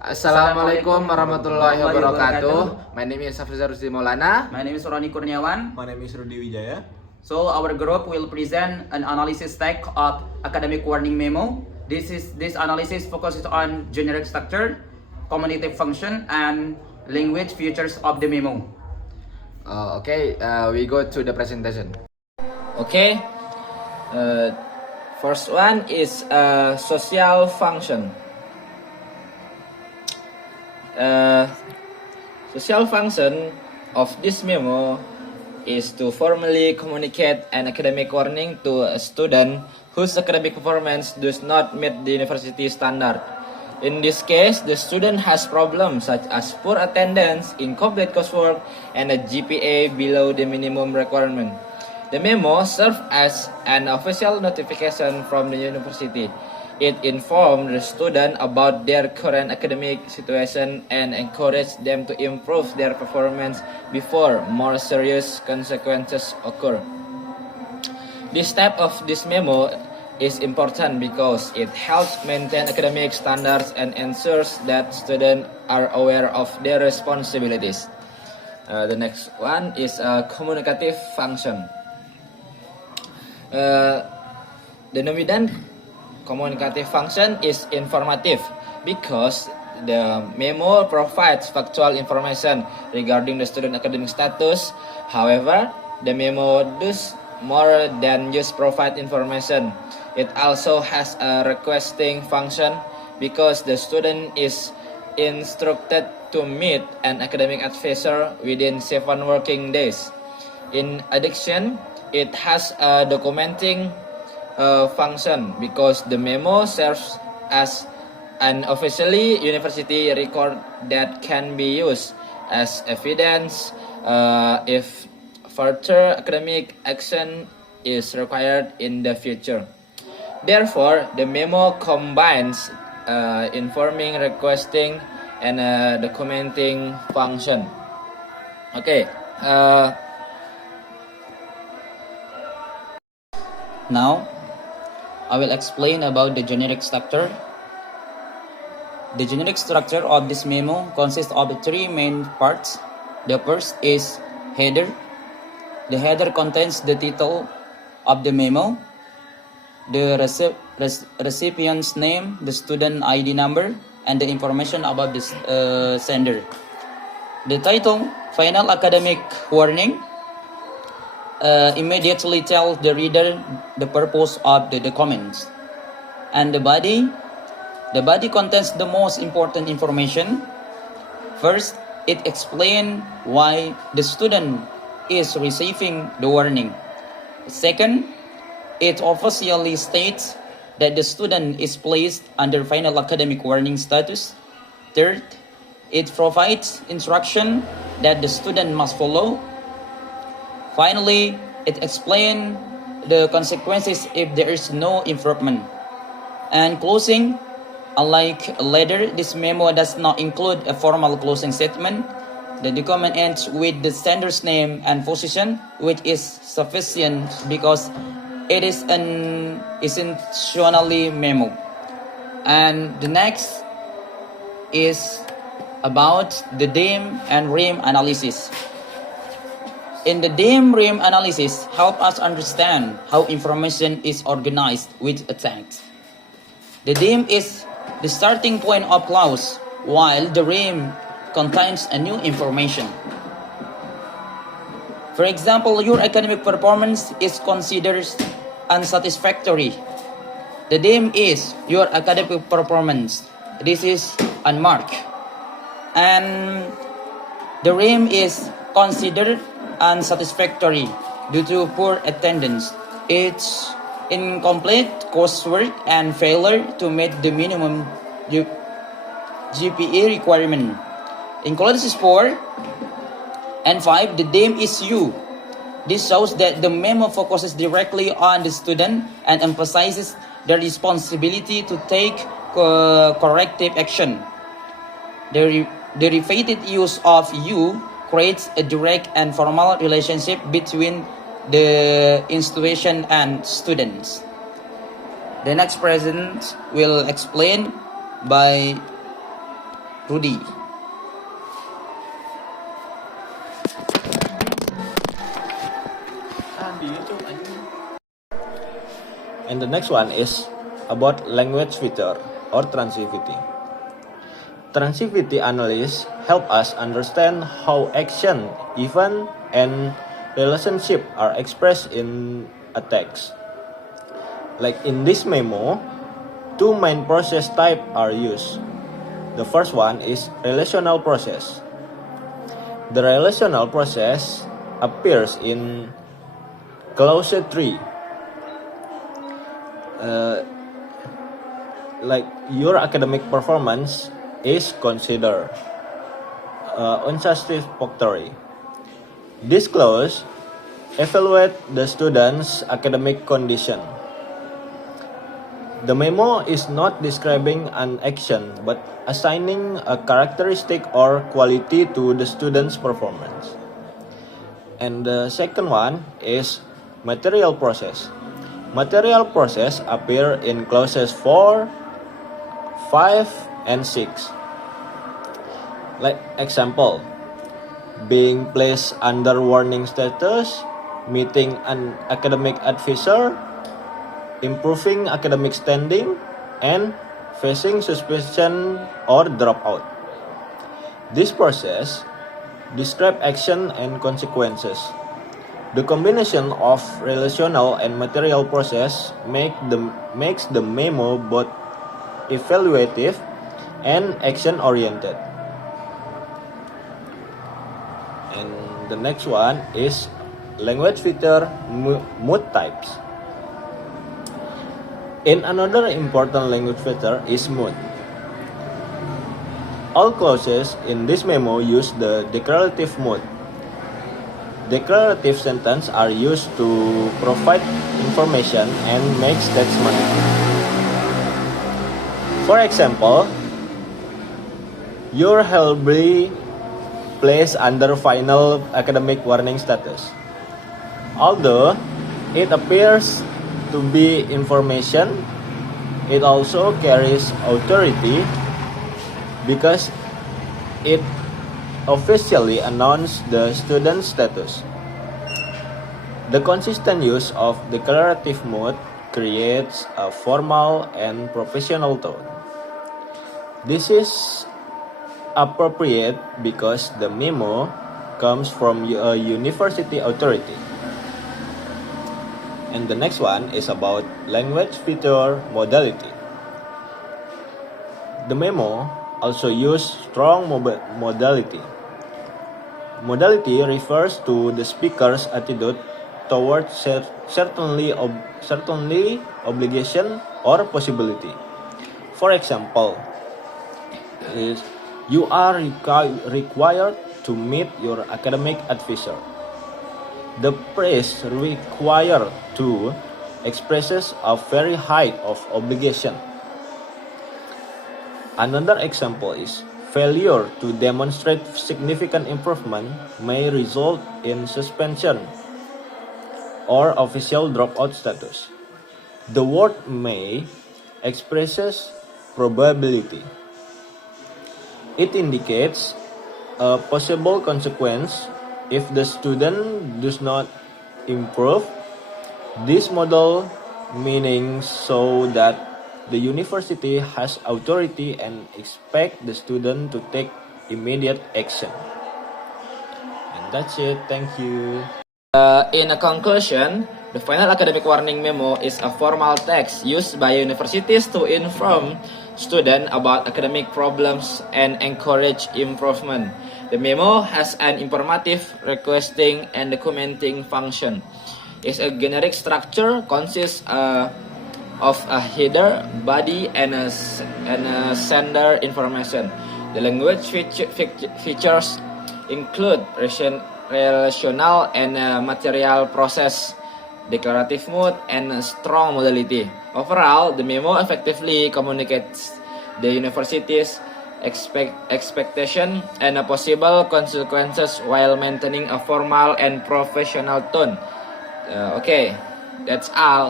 Assalamualaikum warahmatullahi wabarakatuh. My name is Hafizar Rusdi Maulana. My name is Roni Kurniawan. My name is Rudy Wijaya. So our group will present an analysis stack of academic warning memo. This analysis focuses on generic structure, communicative function, and language features of the memo. We go to the presentation. Okay. First one is social function. Social function of this memo is to formally communicate an academic warning to a student whose academic performance does not meet the university standard. In this case, the student has problems such as poor attendance, incomplete coursework, and a GPA below the minimum requirement. The memo serves as an official notification from the university. It informs the student about their current academic situation and encourages them to improve their performance before more serious consequences occur. This type of memo is important because it helps maintain academic standards and ensures that students are aware of their responsibilities. The next one is a communicative function. The nominant communicative function is informative because the memo provides factual information regarding the student academic status. However, the memo does more than just provide information. It also has a requesting function because the student is instructed to meet an academic advisor within 7 working days. In addition, it has a documenting function because the memo serves as an officially university record that can be used as evidence if further academic action is required in the future. Therefore, the memo combines informing, requesting, and documenting function. Now, I will explain about the generic structure. The generic structure of this memo consists of 3 main parts. The first is header. The header contains the title of the memo, the recipient's name, the student ID number, and the information about the sender. The title, Final Academic Warning, immediately tells the reader the purpose of the documents. And the body contains the most important information. First, it explains why the student is receiving the warning. Second, it officially states that the student is placed under final academic warning status. Third, it provides instruction that the student must follow. Finally, it explains the consequences if there is no improvement. And closing, unlike a letter, this memo does not include a formal closing statement. The document ends with the sender's name and position, which is sufficient because it is an essentially memo. And the next is about the DIM and RIM analysis. In the DIM-RIM analysis, help us understand how information is organized with a text. The DIM is the starting point of clause, while the RIM contains a new information. For example, your academic performance is considered unsatisfactory. The DIM is your academic performance. This is unmarked. And the RIM is considered unsatisfactory due to poor attendance, its incomplete coursework, and failure to meet the minimum GPA requirement. In clauses 4 and 5, the DIM is you. This shows that the memo focuses directly on the student and emphasizes the responsibility to take corrective action. The repeated use of you creates a direct and formal relationship between the institution and students. The next president will explain by Rudy. And the next one is about language feature or transitivity. Transitivity analysis help us understand how action, event, and relationship are expressed in a text. Like in this memo, two main process types are used. The first one is relational process. The relational process appears in clause 3. Like your academic performance is considered unsatisfactory. This clause evaluates the student's academic condition. The memo is not describing an action but assigning a characteristic or quality to the student's performance. And the second one is material process. Material process appear in clauses 4, 5, and 6. Like example, being placed under warning status, meeting an academic advisor, improving academic standing, and facing suspicion or dropout. This process describe action and consequences. The combination of relational and material process makes the memo both evaluative and action-oriented. And the next one is language feature mood types. In another important language feature is mood. All clauses in this memo use the declarative mood. Declarative sentences are used to provide information and make statements. For example, you will be placed under final academic warning status. Although it appears to be information, it also carries authority because it officially announced the student's status. The consistent use of declarative mood creates a formal and professional tone. This is appropriate because the memo comes from a university authority. And the next one is about language feature modality. The memo also uses strong modality. Modality refers to the speaker's attitude towards certainly obligation or possibility. For example, you are required to meet your academic advisor. The phrase required to expresses a very high of obligation. Another example is failure to demonstrate significant improvement may result in suspension or official dropout status. The word may expresses probability. It indicates a possible consequence if the student does not improve. This model meaning so that the university has authority and expect the student to take immediate action. And that's it. Thank you. In a conclusion, the final academic warning memo is a formal text used by universities to inform students about academic problems and encourage improvement. The memo has an informative, requesting, and documenting function. It's a generic structure consists of a header, body, and a sender information. The language features include relational and material process, declarative mood, and strong modality. Overall, the memo effectively communicates the university's expectation and possible consequences while maintaining a formal and professional tone. Okay, that's all.